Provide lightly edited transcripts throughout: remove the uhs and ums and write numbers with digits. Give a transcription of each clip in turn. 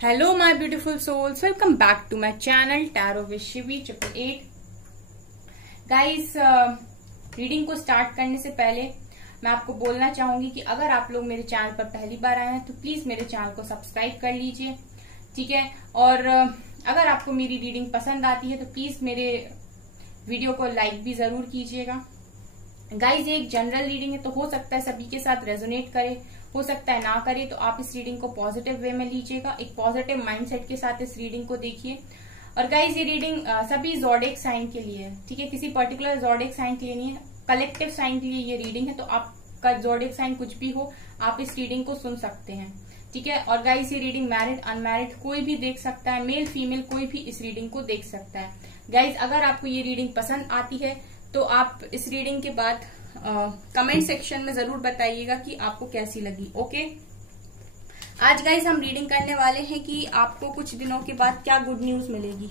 Hello my beautiful souls, welcome back to my channel tarot with Shivi 888। Guys, reading को start करने से पहले मैं आपको बोलना चाहूंगी कि अगर आप लोग मेरे चैनल पर पहली बार आए हैं तो प्लीज मेरे चैनल को सब्सक्राइब कर लीजिए, ठीक है। और अगर आपको मेरी रीडिंग पसंद आती है तो प्लीज मेरे वीडियो को लाइक भी जरूर कीजिएगा। गाइज, ये एक जनरल रीडिंग है तो हो सकता है सभी के साथ रेजोनेट करे, हो सकता है ना करे, तो आप इस रीडिंग को पॉजिटिव वे में लीजिएगा, एक पॉजिटिव माइंडसेट के साथ इस रीडिंग को देखिए। और गाइज, ये रीडिंग सभी ज़ोडिएक साइन के लिए है, ठीक है, किसी पर्टिकुलर ज़ोडिएक साइन के लिए नहीं है, कलेक्टिव साइन के लिए ये रीडिंग है। तो आपका ज़ोडिएक साइन कुछ भी हो, आप इस रीडिंग को सुन सकते हैं, ठीक है। और गाइज, ये रीडिंग मैरिड अनमैरिड कोई भी देख सकता है, मेल फीमेल कोई भी इस रीडिंग को देख सकता है। गाइज, अगर आपको ये रीडिंग पसंद आती है तो आप इस रीडिंग के बाद कमेंट सेक्शन में जरूर बताइएगा कि आपको कैसी लगी। ओके, आज गाइज हम रीडिंग करने वाले हैं कि आपको कुछ दिनों के बाद क्या गुड न्यूज मिलेगी।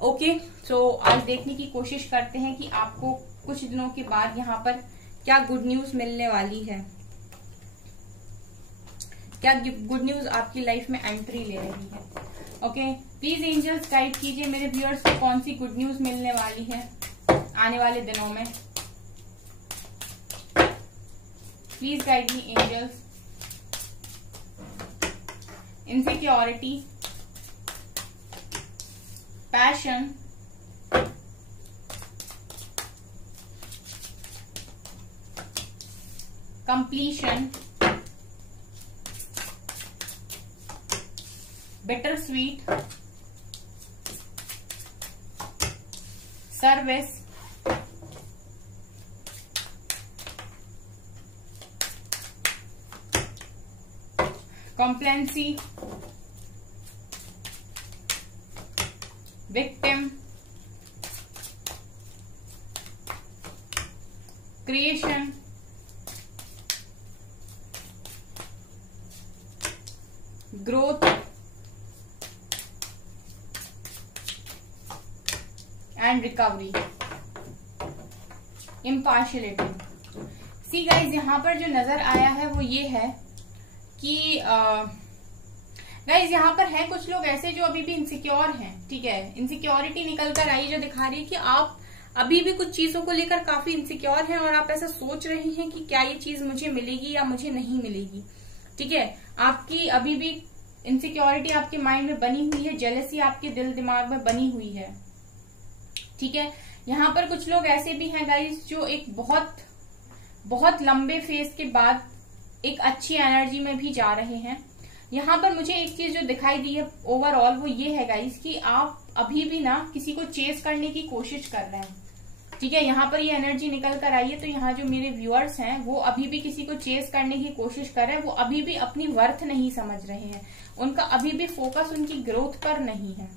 ओके, सो आज देखने की कोशिश करते हैं कि आपको कुछ दिनों के बाद यहाँ पर क्या गुड न्यूज मिलने वाली है, क्या गुड न्यूज आपकी लाइफ में एंट्री ले रही है। ओके, प्लीज एंजल्स गाइड कीजिए मेरे व्यूअर्स को कौन सी गुड न्यूज मिलने वाली है आने वाले दिनों में। Please guide me angels. Insecurity, passion, completion, bitter sweet, service, complacency, victim, creation, growth and recovery, impartiality। See guys, यहाँ पर जो नजर आया है वो ये है कि गाइज यहाँ पर है कुछ लोग ऐसे जो अभी भी इनसिक्योर हैं, ठीक है। इनसिक्योरिटी निकल कर आई जो दिखा रही है कि आप अभी भी कुछ चीजों को लेकर काफी इनसिक्योर हैं और आप ऐसा सोच रहे हैं कि क्या ये चीज मुझे मिलेगी या मुझे नहीं मिलेगी, ठीक है। आपकी अभी भी इनसिक्योरिटी आपके माइंड में बनी हुई है, जेलसी आपके दिल दिमाग में बनी हुई है, ठीक है। यहाँ पर कुछ लोग ऐसे भी हैं गाइज जो एक बहुत बहुत लंबे फेज के बाद एक अच्छी एनर्जी में भी जा रहे हैं। यहाँ पर मुझे एक चीज जो दिखाई दी है ओवरऑल वो ये है गाइस कि आप अभी भी ना किसी को चेस करने की कोशिश कर रहे हैं, ठीक है। यहाँ पर ये एनर्जी निकल कर आई है तो यहाँ जो मेरे व्यूअर्स हैं वो अभी भी किसी को चेस करने की कोशिश कर रहे हैं, वो अभी भी अपनी वर्थ नहीं समझ रहे हैं, उनका अभी भी फोकस उनकी ग्रोथ पर नहीं है,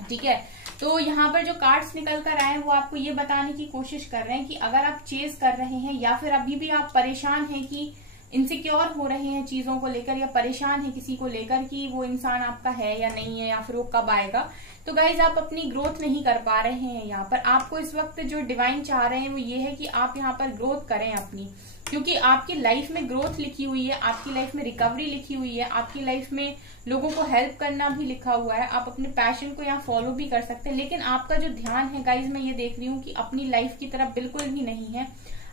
ठीक है। तो यहाँ पर जो कार्ड्स निकल कर आए हैं वो आपको ये बताने की कोशिश कर रहे हैं कि अगर आप चेस कर रहे हैं या फिर अभी भी आप परेशान हैं कि इनसिक्योर हो रहे हैं चीजों को लेकर या परेशान है किसी को लेकर कि वो इंसान आपका है या नहीं है या फिर वो कब आएगा, तो गाइज आप अपनी ग्रोथ नहीं कर पा रहे हैं। यहाँ पर आपको इस वक्त जो डिवाइन चाह रहे हैं वो ये है कि आप यहाँ पर ग्रोथ करें अपनी, क्योंकि आपकी लाइफ में ग्रोथ लिखी हुई है, आपकी लाइफ में रिकवरी लिखी हुई है, आपकी लाइफ में लोगों को हेल्प करना भी लिखा हुआ है, आप अपने पैशन को यहाँ फॉलो भी कर सकते हैं। लेकिन आपका जो ध्यान है गाइज, मैं ये देख रही हूँ कि अपनी लाइफ की तरफ बिल्कुल भी नहीं है।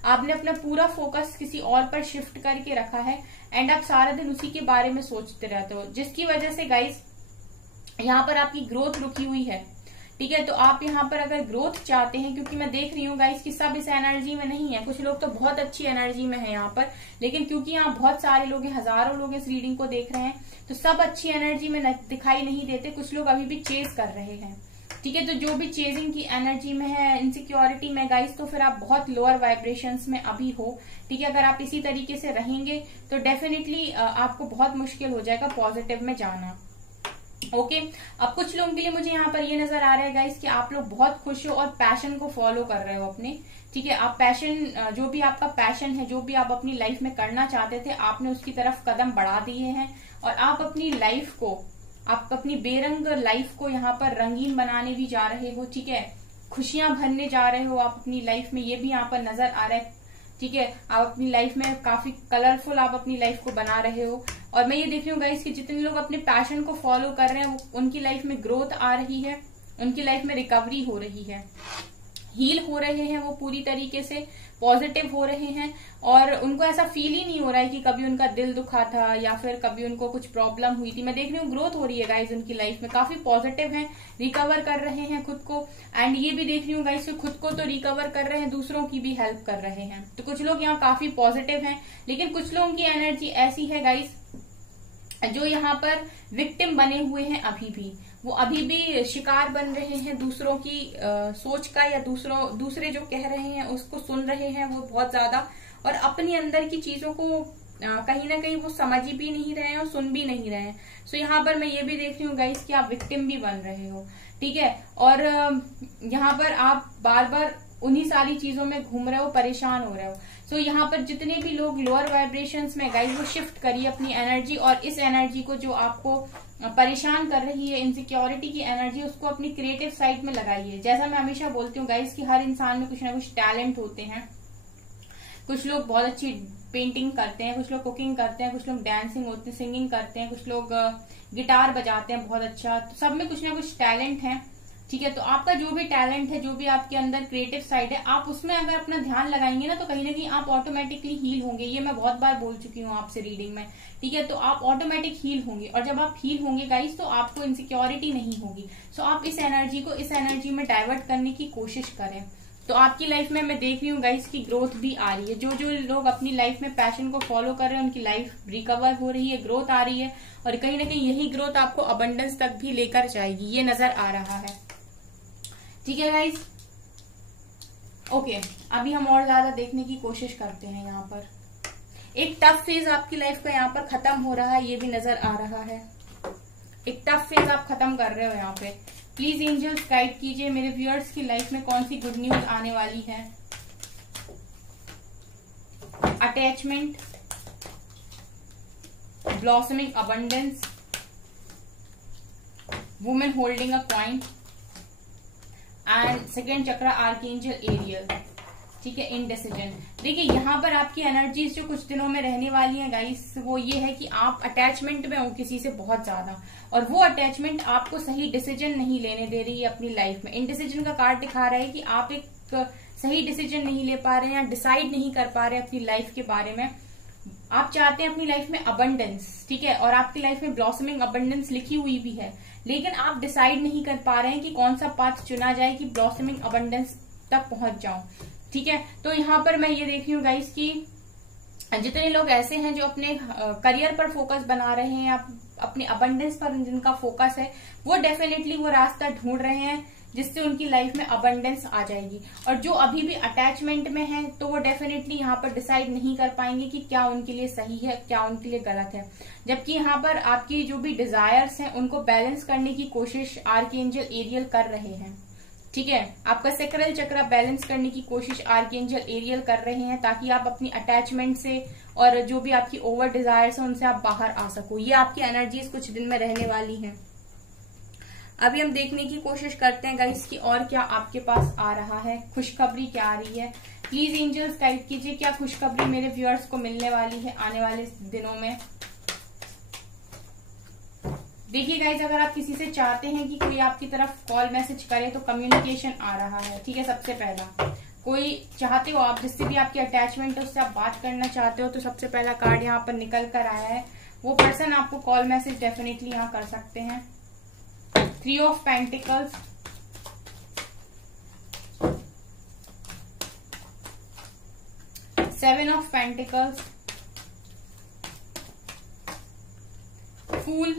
आपने अपना पूरा फोकस किसी और पर शिफ्ट करके रखा है एंड आप सारा दिन उसी के बारे में सोचते रहते हो, जिसकी वजह से गाइस यहाँ पर आपकी ग्रोथ रुकी हुई है, ठीक है। तो आप यहाँ पर अगर ग्रोथ चाहते हैं, क्योंकि मैं देख रही हूँ गाइस कि सब इस एनर्जी में नहीं है, कुछ लोग तो बहुत अच्छी एनर्जी में है यहाँ पर, लेकिन क्योंकि यहाँ बहुत सारे लोग हैं, हजारों लोग इस रीडिंग को देख रहे हैं, तो सब अच्छी एनर्जी में दिखाई नहीं देते, कुछ लोग अभी भी चेस कर रहे हैं, ठीक है। तो जो भी चेजिंग की एनर्जी में है, इनसिक्योरिटी में गाइस, तो फिर आप बहुत लोअर वाइब्रेशंस में अभी हो, ठीक है। अगर आप इसी तरीके से रहेंगे तो डेफिनेटली आपको बहुत मुश्किल हो जाएगा पॉजिटिव में जाना। ओके, अब कुछ लोगों के लिए मुझे यहाँ पर ये नजर आ रहा है गाइस कि आप लोग बहुत खुश हो और पैशन को फॉलो कर रहे हो अपने, ठीक है। आप पैशन, जो भी आपका पैशन है, जो भी आप अपनी लाइफ में करना चाहते थे, आपने उसकी तरफ कदम बढ़ा दिए हैं और आप अपनी लाइफ को, आप अपनी बेरंग लाइफ को यहाँ पर रंगीन बनाने भी जा रहे हो, ठीक है। खुशियां भरने जा रहे हो आप अपनी लाइफ में, ये भी यहाँ पर नजर आ रहा है, ठीक है। आप अपनी लाइफ में काफी कलरफुल आप अपनी लाइफ को बना रहे हो। और मैं ये देख रही हूँ गाइस कि जितने लोग अपने पैशन को फॉलो कर रहे हैं उनकी लाइफ में ग्रोथ आ रही है, उनकी लाइफ में रिकवरी हो रही है, हील हो रहे हैं, वो पूरी तरीके से पॉजिटिव हो रहे हैं और उनको ऐसा फील ही नहीं हो रहा है कि कभी उनका दिल दुखा था या फिर कभी उनको कुछ प्रॉब्लम हुई थी। मैं देख रही हूँ ग्रोथ हो रही है गाइज उनकी लाइफ में, काफी पॉजिटिव हैं, रिकवर कर रहे हैं खुद को। एंड ये भी देख रही हूँ गाइज खुद को तो रिकवर कर रहे हैं, दूसरों की भी हेल्प कर रहे हैं। तो कुछ लोग यहाँ काफी पॉजिटिव हैं, लेकिन कुछ लोगों की एनर्जी ऐसी है गाइज जो यहाँ पर विक्टिम बने हुए हैं, अभी भी वो अभी भी शिकार बन रहे हैं दूसरों की सोच का, या दूसरे जो कह रहे हैं उसको सुन रहे हैं वो बहुत ज्यादा, और अपनी अंदर की चीजों को कहीं ना कहीं वो समझ भी नहीं रहे हैं और सुन भी नहीं रहे हैं। सो यहाँ पर मैं ये भी देख रही हूँ गाइस कि आप विक्टिम भी बन रहे हो, ठीक है। और यहाँ पर आप बार बार उन्हीं सारी चीजों में घूम रहे हो, परेशान हो रहे हो। सो यहाँ पर जितने भी लोग लोअर वाइब्रेशंस में गाइस, वो शिफ्ट करिए अपनी एनर्जी, और इस एनर्जी को जो आपको परेशान कर रही है, इनसिक्योरिटी की एनर्जी, उसको अपनी क्रिएटिव साइड में लगाइए। जैसा मैं हमेशा बोलती हूँ गाइस कि हर इंसान में कुछ ना कुछ टैलेंट होते हैं। कुछ लोग बहुत अच्छी पेंटिंग करते हैं, कुछ लोग कुकिंग करते हैं, कुछ लोग डांसिंग होते हैं, सिंगिंग करते हैं, कुछ लोग गिटार बजाते हैं बहुत अच्छा। तो सब में कुछ ना कुछ टैलेंट है, ठीक है। तो आपका जो भी टैलेंट है, जो भी आपके अंदर क्रिएटिव साइड है, आप उसमें अगर अपना ध्यान लगाएंगे ना, तो कहीं ना कहीं आप ऑटोमेटिकली हील होंगे। ये मैं बहुत बार बोल चुकी हूँ आपसे रीडिंग में, ठीक है। तो आप ऑटोमेटिक हील होंगे, और जब आप हील होंगे गाइस, तो आपको इनसिक्योरिटी नहीं होगी। सो आप इस एनर्जी को इस एनर्जी में डाइवर्ट करने की कोशिश करें। तो आपकी लाइफ में मैं देख रही हूँ गाइस की ग्रोथ भी आ रही है। जो जो लोग अपनी लाइफ में पैशन को फॉलो कर रहे हैं, उनकी लाइफ रिकवर हो रही है, ग्रोथ आ रही है, और कहीं ना कहीं यही ग्रोथ आपको अबंडेंस तक भी लेकर जाएगी, ये नजर आ रहा है, ठीक है गाइस। ओके, अभी हम और ज्यादा देखने की कोशिश करते हैं। यहाँ पर एक टफ फेज आपकी लाइफ का यहाँ पर खत्म हो रहा है, ये भी नजर आ रहा है। एक टफ फेज आप खत्म कर रहे हो यहाँ पे। प्लीज एंजल्स गाइड कीजिए मेरे व्यूअर्स की लाइफ में कौन सी गुड न्यूज आने वाली है। Attachment, blossoming abundance, women holding a coin, and second चक्र आर्कएंजल एरियल, ठीक है। इनडिसीजन। देखिए यहाँ पर आपकी एनर्जीज जो कुछ दिनों में रहने वाली हैं गाइस, वो ये है कि आप अटैचमेंट में हो किसी से बहुत ज्यादा, और वो अटैचमेंट आपको सही डिसीजन नहीं लेने दे रही है अपनी लाइफ में। इनडिसीजन का कार्ड दिखा रहा है कि आप एक सही डिसीजन नहीं ले पा रहे हैं, या डिसाइड नहीं कर पा रहे हैं अपनी लाइफ के बारे में। आप चाहते हैं अपनी लाइफ में अबंडेंस, ठीक है, और आपकी लाइफ में ब्लॉसमिंग अबंडेंस लिखी हुई भी है, लेकिन आप डिसाइड नहीं कर पा रहे हैं कि कौन सा पाथ चुना जाए कि ब्लॉसमिंग अबंडेंस तक पहुंच जाऊं, ठीक है। तो यहाँ पर मैं ये देख रही हूँ गाइस कि जितने लोग ऐसे हैं जो अपने करियर पर फोकस बना रहे हैं, अपने अबंडेंस पर जिनका फोकस है, वो डेफिनेटली वो रास्ता ढूंढ रहे हैं जिससे उनकी लाइफ में अबंडेंस आ जाएगी। और जो अभी भी अटैचमेंट में है, तो वो डेफिनेटली यहाँ पर डिसाइड नहीं कर पाएंगे कि क्या उनके लिए सही है, क्या उनके लिए गलत है। जबकि यहाँ पर आपकी जो भी डिजायर्स हैं, उनको बैलेंस करने की कोशिश आर्कएंजल एरियल कर रहे हैं, ठीक है। आपका सेक्रल चक्र बैलेंस करने की कोशिश आर्कएंजल एरियल कर रहे हैं, ताकि आप अपनी अटैचमेंट से और जो भी आपकी ओवर डिजायर्स है उनसे आप बाहर आ सको। ये आपकी एनर्जीज कुछ दिन में रहने वाली हैं। अभी हम देखने की कोशिश करते हैं गाइस कि और क्या आपके पास आ रहा है, खुशखबरी क्या आ रही है। प्लीज एंजल्स गाइड कीजिए क्या खुशखबरी मेरे व्यूअर्स को मिलने वाली है आने वाले दिनों में। देखिए गाइज, अगर आप किसी से चाहते हैं कि कोई आपकी तरफ कॉल मैसेज करे, तो कम्युनिकेशन आ रहा है, ठीक है। सबसे पहला कोई चाहते हो आप, जिससे भी आपकी अटैचमेंट है उससे आप बात करना चाहते हो, तो सबसे पहला कार्ड यहाँ पर निकल कर आया है। वो पर्सन आपको कॉल मैसेज डेफिनेटली यहाँ कर सकते हैं। 3 of pentacles, seven of pentacles, fool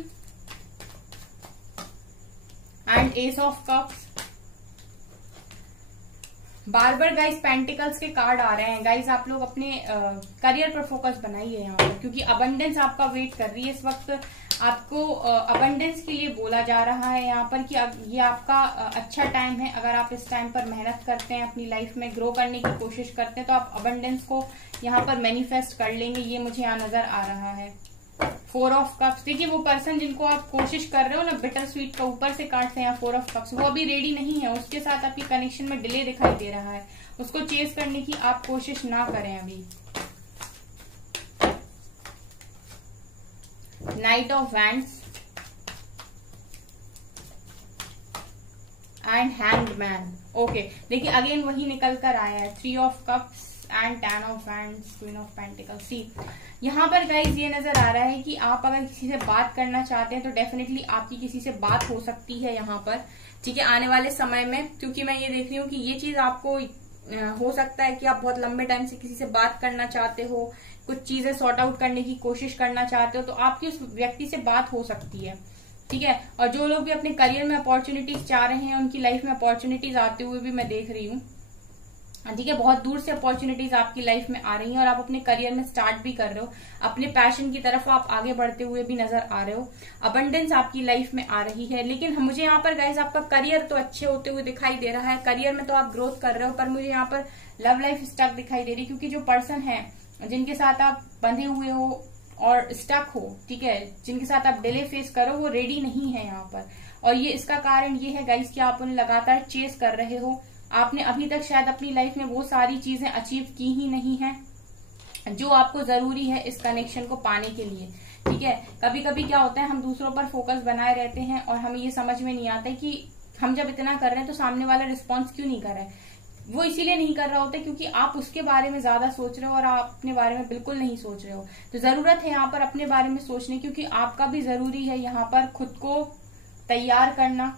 and ace of cups. बार बार गाइस पेंटिकल्स के कार्ड आ रहे हैं। गाइस आप लोग अपने करियर पर फोकस बनाइए यहाँ पर, क्योंकि अबंडेंस आपका वेट कर रही है इस वक्त। आपको अबंडेंस के लिए बोला जा रहा है यहाँ पर कि ये आपका अच्छा टाइम है। अगर आप इस टाइम पर मेहनत करते हैं, अपनी लाइफ में ग्रो करने की कोशिश करते हैं, तो आप अबंडेंस को यहाँ पर मैनिफेस्ट कर लेंगे। ये मुझे यहाँ नजर आ रहा है। 4 ऑफ कप्स, देखिए वो पर्सन जिनको आप कोशिश कर रहे हो ना, बिटर स्वीट का ऊपर से कार्ड है यहाँ 4 ऑफ कप्स, वो अभी रेडी नहीं है। उसके साथ आपकी कनेक्शन में डिले दिखाई दे रहा है। उसको चेस करने की आप कोशिश ना करें अभी। Knight of wands and hanged man. Okay, देखिए अगेन वही निकल कर आया है, 3 of cups and 10 of wands, queen of pentacles. See यहाँ पर गाइज ये नजर आ रहा है कि आप अगर किसी से बात करना चाहते हैं तो डेफिनेटली आपकी किसी से बात हो सकती है यहाँ पर, ठीक है, आने वाले समय में। क्योंकि मैं ये देख रही हूँ कि ये चीज आपको हो सकता है कि आप बहुत लंबे टाइम से किसी से बात करना चाहते हो, कुछ चीजें सॉर्ट आउट करने की कोशिश करना चाहते हो, तो आपकी उस व्यक्ति से बात हो सकती है, ठीक है। और जो लोग भी अपने करियर में अपॉर्चुनिटीज चाह रहे हैं, उनकी लाइफ में अपॉर्चुनिटीज आते हुए भी मैं देख रही हूँ, ठीक है। बहुत दूर से अपॉर्चुनिटीज आपकी लाइफ में आ रही हैं और आप अपने करियर में स्टार्ट भी कर रहे हो, अपने पैशन की तरफ आप आगे बढ़ते हुए भी नजर आ रहे हो, अबंडेंस आपकी लाइफ में आ रही है। लेकिन मुझे यहाँ पर गाइज आपका करियर तो अच्छे होते हुए दिखाई दे रहा है, करियर में तो आप ग्रोथ कर रहे हो, पर मुझे यहाँ पर लव लाइफ स्टक दिखाई दे रही है, क्योंकि जो पर्सन है जिनके साथ आप बंधे हुए हो और स्टक हो, ठीक है, जिनके साथ आप डिले फेस करो, वो रेडी नहीं है यहाँ पर। और ये इसका कारण ये है गाइस कि आप उन्हें लगातार चेस कर रहे हो, आपने अभी तक शायद अपनी लाइफ में वो सारी चीजें अचीव की ही नहीं है जो आपको जरूरी है इस कनेक्शन को पाने के लिए, ठीक है। कभी कभी क्या होता है, हम दूसरों पर फोकस बनाए रहते हैं और हमें ये समझ में नहीं आता कि हम जब इतना कर रहे हैं तो सामने वाला रिस्पॉन्स क्यों नहीं कर रहा है। वो इसीलिए नहीं कर रहा होता क्योंकि आप उसके बारे में ज्यादा सोच रहे हो और आप अपने बारे में बिल्कुल नहीं सोच रहे हो। तो जरूरत है यहाँ पर अपने बारे में सोचने, क्योंकि आपका भी जरूरी है यहाँ पर खुद को तैयार करना,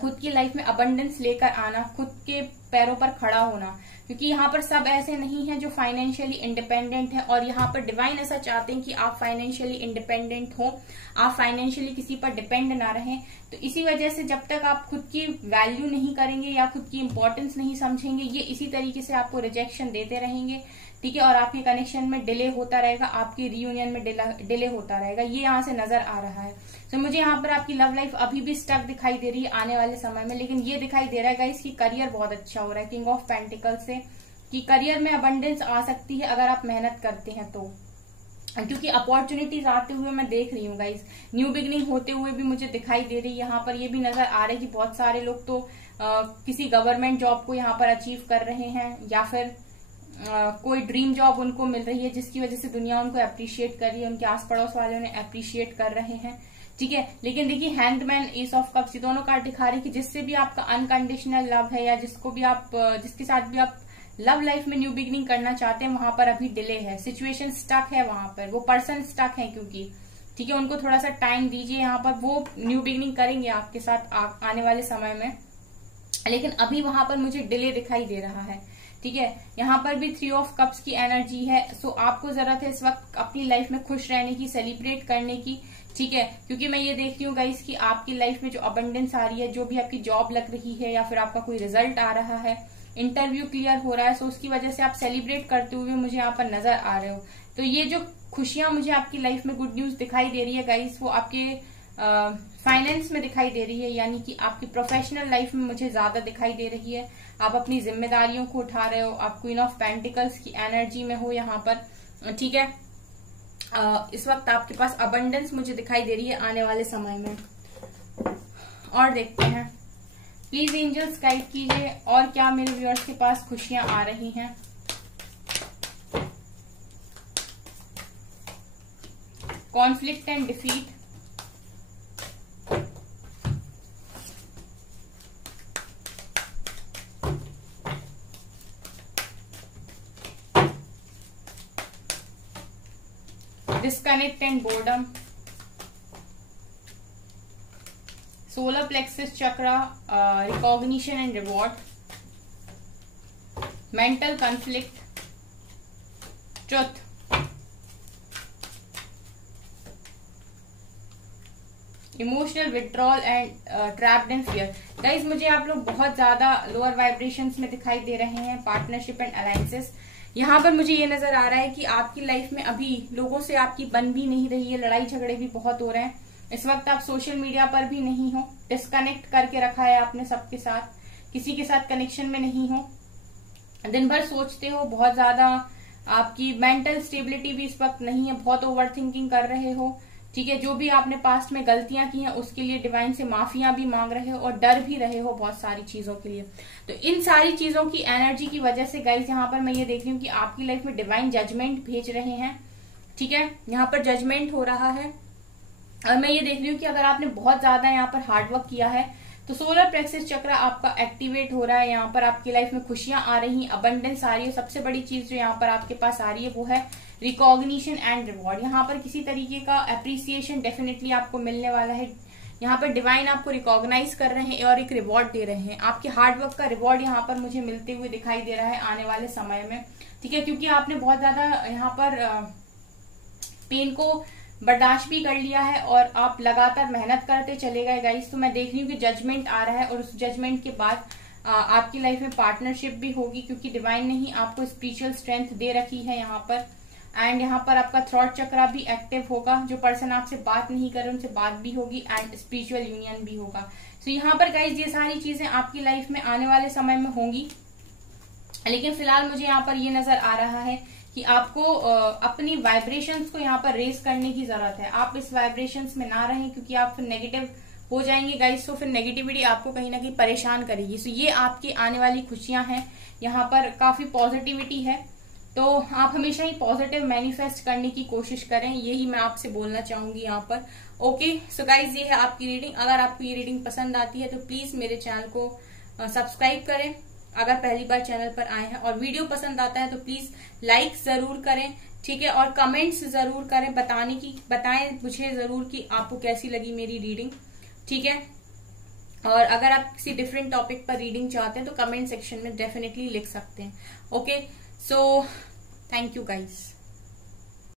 खुद की लाइफ में अबंडेंस लेकर आना, खुद के पैरों पर खड़ा होना। क्योंकि यहाँ पर सब ऐसे नहीं हैं जो फाइनेंशियली इंडिपेंडेंट हैं, और यहाँ पर डिवाइन ऐसा चाहते हैं कि आप फाइनेंशियली इंडिपेंडेंट हो, आप फाइनेंशियली किसी पर डिपेंड ना रहें। तो इसी वजह से जब तक आप खुद की वैल्यू नहीं करेंगे या खुद की इंपॉर्टेंस नहीं समझेंगे, ये इसी तरीके से आपको रिजेक्शन देते रहेंगे, ठीक है। और आपके कनेक्शन में डिले होता रहेगा, आपकी रियूनियन में डिले होता रहेगा, ये यहाँ से नजर आ रहा है। तो मुझे यहाँ पर आपकी लव लाइफ अभी भी स्टक दिखाई दे रही है आने वाले समय में, लेकिन ये दिखाई दे रहा है गाइस कि करियर बहुत अच्छा हो रहा है, किंग ऑफ पेंटिकल्स से, कि करियर में अबंडेंस आ सकती है अगर आप मेहनत करते हैं तो। क्योंकि अपॉर्चुनिटीज आते हुए मैं देख रही हूँ गाइस, न्यू बिगनिंग होते हुए भी मुझे दिखाई दे रही है। यहाँ पर ये भी नजर आ रहा है कि बहुत सारे लोग तो किसी गवर्नमेंट जॉब को यहाँ पर अचीव कर रहे हैं, या फिर कोई ड्रीम जॉब उनको मिल रही है जिसकी वजह से दुनिया उनको अप्रिशिएट कर रही है, उनके आस पड़ोस वाले उन्हें अप्रिशिएट कर रहे हैं, ठीक है। लेकिन देखिए हैंग्ड एस ऑफ कप्स, ये दोनों कार्ड दिखा रहे हैं कि जिससे भी आपका अनकंडीशनल लव है या जिसको भी आप जिसके साथ भी आप लव लाइफ में न्यू बिगनिंग करना चाहते हैं, वहां पर अभी डिले है, सिचुएशन स्टक है, वहां पर वो पर्सन स्टक है, क्योंकि ठीक है, उनको थोड़ा सा टाइम दीजिए, यहाँ पर वो न्यू बिगनिंग करेंगे आपके साथ आने वाले समय में, लेकिन अभी वहां पर मुझे डिले दिखाई दे रहा है, ठीक है। यहाँ पर भी 3 ऑफ कप्स की एनर्जी है। सो आपको जरूरत है इस वक्त अपनी लाइफ में खुश रहने की, सेलिब्रेट करने की, ठीक है। क्योंकि मैं ये देख रही हूँ गाइस कि आपकी लाइफ में जो अबंडेंस आ रही है, जो भी आपकी जॉब लग रही है या फिर आपका कोई रिजल्ट आ रहा है, इंटरव्यू क्लियर हो रहा है, सो उसकी वजह से आप सेलिब्रेट करते हुए मुझे यहाँ पर नजर आ रहे हो। तो ये जो खुशियां मुझे आपकी लाइफ में गुड न्यूज दिखाई दे रही है गाइस, वो आपके फाइनेंस में दिखाई दे रही है, यानी कि आपकी प्रोफेशनल लाइफ में मुझे ज्यादा दिखाई दे रही है। आप अपनी जिम्मेदारियों को उठा रहे हो, आप क्वीन ऑफ पेंटिकल्स की एनर्जी में हो यहाँ पर, ठीक है। इस वक्त आपके पास अबंडेंस मुझे दिखाई दे रही है आने वाले समय में। और देखते हैं, प्लीज एंजल्स गाइड कीजिए और क्या मेरे व्यूअर्स के पास खुशियां आ रही हैं। Conflict and defeat, disconnect and boredom, solar plexus chakra, recognition and reward, mental conflict, truth, emotional withdrawal and trapped in fear. Guys मुझे आप लोग बहुत ज्यादा लोअर वाइब्रेशंस में दिखाई दे रहे हैं, पार्टनरशिप एंड अलायंसेस। यहाँ पर मुझे ये नजर आ रहा है कि आपकी लाइफ में अभी लोगों से आपकी बन भी नहीं रही है, लड़ाई झगड़े भी बहुत हो रहे हैं। इस वक्त आप सोशल मीडिया पर भी नहीं हो, डिस्कनेक्ट करके रखा है आपने सबके साथ, किसी के साथ कनेक्शन में नहीं हो, दिन भर सोचते हो, बहुत ज्यादा आपकी मेंटल स्टेबिलिटी भी इस वक्त नहीं है, बहुत ओवर थिंकिंग कर रहे हो, ठीक है। जो भी आपने पास्ट में गलतियां की हैं उसके लिए डिवाइन से माफियां भी मांग रहे हो और डर भी रहे हो बहुत सारी चीजों के लिए। तो इन सारी चीजों की एनर्जी की वजह से गाइज यहाँ पर मैं ये देख रही हूँ कि आपकी लाइफ में डिवाइन जजमेंट भेज रहे हैं, ठीक है। यहाँ पर जजमेंट हो रहा है, और मैं ये देख रही हूँ कि अगर आपने बहुत ज्यादा यहाँ पर हार्डवर्क किया है तो सोलर प्लेक्सस चक्र आपका एक्टिवेट हो रहा है। यहाँ पर आपकी लाइफ में खुशियां आ रही हैं, अबंडेंस आ रही है। सबसे बड़ी चीज जो यहाँ पर आपके पास आ रही है वो है रिकॉग्निशन एंड रिवॉर्ड। यहाँ पर किसी तरीके का अप्रिसिएशन डेफिनेटली आपको मिलने वाला है। यहाँ पर डिवाइन आपको रिकॉग्नाइज कर रहे हैं और एक रिवॉर्ड दे रहे हैं। आपके हार्डवर्क का रिवॉर्ड यहाँ पर मुझे मिलते हुए दिखाई दे रहा है आने वाले समय में, ठीक है, क्योंकि आपने बहुत ज्यादा यहाँ पर पेन को बर्दाश्त भी कर लिया है और आप लगातार मेहनत करते चले गए गाइस। तो मैं देख रही हूँ कि जजमेंट आ रहा है और उस जजमेंट के बाद आपकी लाइफ में पार्टनरशिप भी होगी, क्योंकि डिवाइन ने ही आपको स्पिरिचुअल स्ट्रेंथ दे रखी है यहाँ पर। एंड यहाँ पर आपका थ्रॉट चक्र भी एक्टिव होगा। जो पर्सन आपसे बात नहीं कर रहे उनसे बात भी होगी एंड स्पिरिचुअल यूनियन भी होगा। तो यहाँ पर गाइस ये सारी चीजें आपकी लाइफ में आने वाले समय में होंगी। लेकिन फिलहाल मुझे यहाँ पर ये नजर आ रहा है कि आपको अपनी वाइब्रेशंस को यहाँ पर रेज करने की जरूरत है। आप इस वाइब्रेशंस में ना रहें, क्योंकि आप फिर नेगेटिव हो जाएंगे गाइस। तो फिर नेगेटिविटी आपको कहीं ना कहीं परेशान करेगी। सो ये आपकी आने वाली खुशियां हैं। यहाँ पर काफी पॉजिटिविटी है, तो आप हमेशा ही पॉजिटिव मैनिफेस्ट करने की कोशिश करें, यही मैं आपसे बोलना चाहूंगी यहाँ पर। ओके सो गाइज ये है आपकी रीडिंग। अगर आपको ये रीडिंग पसंद आती है तो प्लीज मेरे चैनल को सब्सक्राइब करें अगर पहली बार चैनल पर आए हैं, और वीडियो पसंद आता है तो प्लीज लाइक जरूर करें, ठीक है, और कमेंट्स जरूर करें, बताएं मुझे जरूर कि आपको कैसी लगी मेरी रीडिंग, ठीक है। और अगर आप किसी डिफरेंट टॉपिक पर रीडिंग चाहते हैं तो कमेंट सेक्शन में डेफिनेटली लिख सकते हैं। Okay so thank you guys.